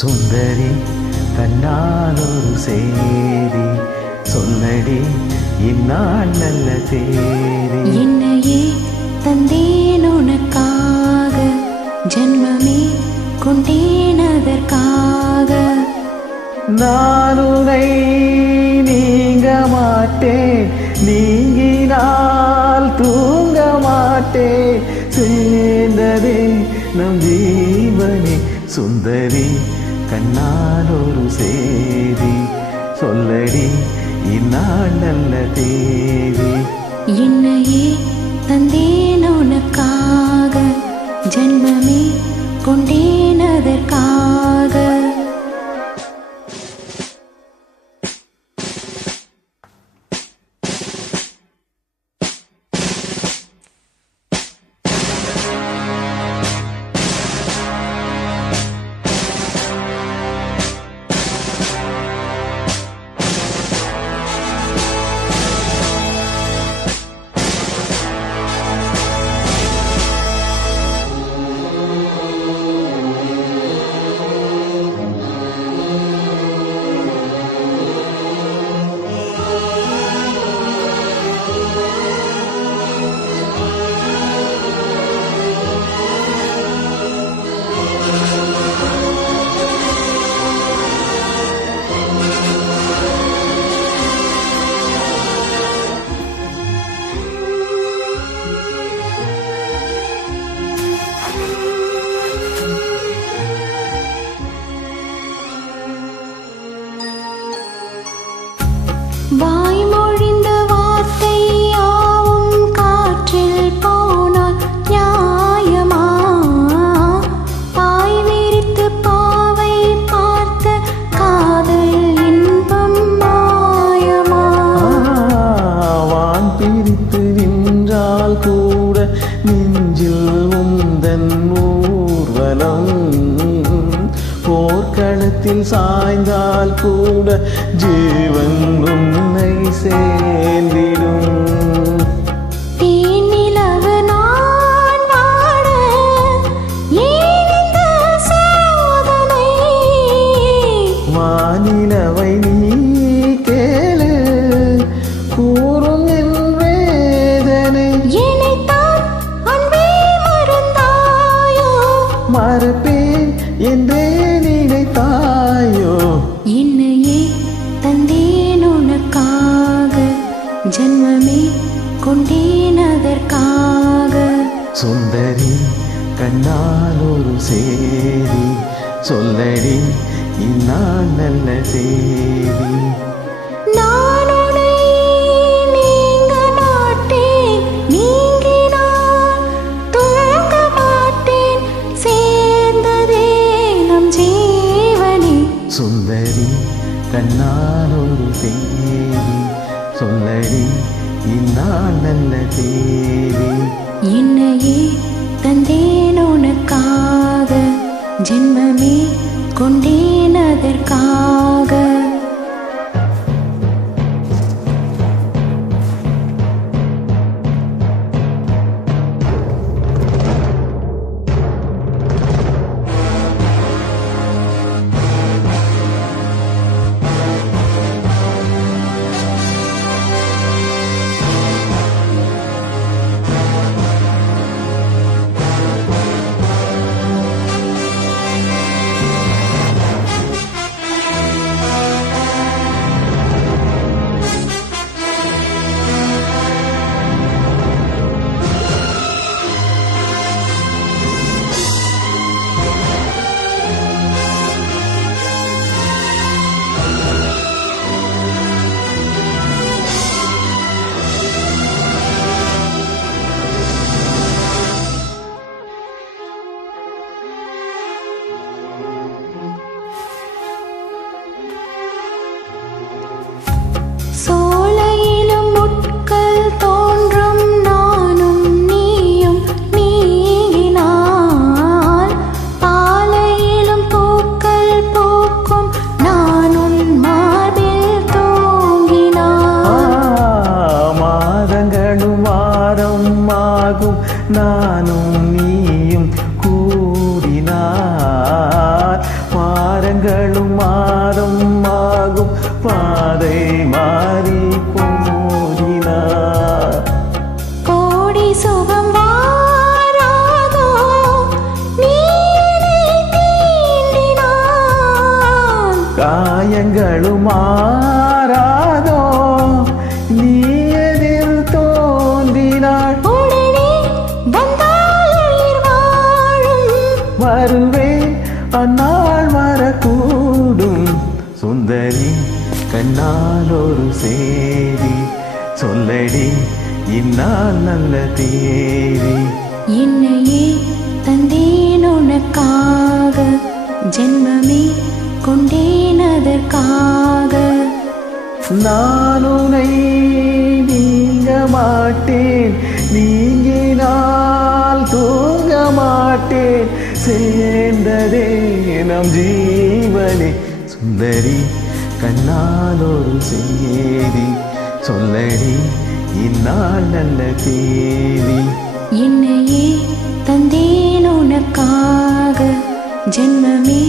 சுந்தரி கண்ணால் ஒரு சேதி சொல்லடி இந்நாள் நல்ல தேதி. என்னையே தந்தேன் உனக்காக, ஜன்மமே கொண்டேன் அதற்காக. நான் உன்னை நீங்க மாட்டேன், நீங்கினால் தூங்க மாட்டேன். சேர்ந்ததே நம் ஜீவனே. சுந்தரி கண்ணால் ஒரு சேதி சொல்லடி இந்நாள் நல்ல தேதி. என்னையே தந்தேன் உனக்காக, ஜன்மமே கொண்டேன் அதற்காக. வாய்மொழிந்த வார்த்தை யாவும் காற்றில் போனால் நியாயமா? பாய் விரித்து பாவை பார்த்த காதல் இன்பம் மாயமா? வான் பிரித்து நின்றால் கூட நெஞ்சில் உந்தன் ஊர்வலம். போர்க்களத்தில் சாய்ந்தால் கூட ஜீவன் உன்னை சேர்ந்திடும். தேனிலவு நான் வாட ஏன் இந்த சோதனை? வானிலவை நீ கேளு கூறும் என் வேதனை. என்னைத்தான் அன்பே மறந்தாயோ? மறப்பேன் என்றே நினைத்தாயோ? என்னையே தந்தேன் உனக்காக, ஜன்மமே கொண்டேன் அதற்காக. சுந்தரி கண்ணால் ஒரு சேதி சொல்லடி இந்நாள் நல்ல தேதி. நான் உன்னை நீங்க மாட்டேன், நீங்கினால் தூங்க மாட்டேன். சேர்ந்ததே நம் ஜீவனே. சுந்தரி கண்ணால் ஒரு சேதி சொல்லடி இந்நாள் நல்ல தேதி. என்னையே தந்தேன் உனக்காக, ஜென்மமே கொண்டேன் அதற்காக. காயங்களும் மாறாதோ நீ எதிர் தோன்றினாள் உடனே வந்தால் உயிர் வாழும். வருவேன் அந்நாள் வரக்கூடும் சுந்தரி கண்ணால் ஒரு சேதி சொல்லடி இந்நாள் நல்ல தேதி என்னையே தந்தேன் உனக்காக ஜென்மமே கொண்டேன் அதற்காக. நான் உன்னை நீங்க மாட்டேன் நீங்கினால் தூங்க மாட்டேன் சேர்ந்ததே நம் ஜீவனே சுந்தரி கண்ணால் ஒரு செய்தி சொல்லடி இந்நாள் நல்ல தேதி என்னையே தந்தேன் உனக்காக ஜென்மமே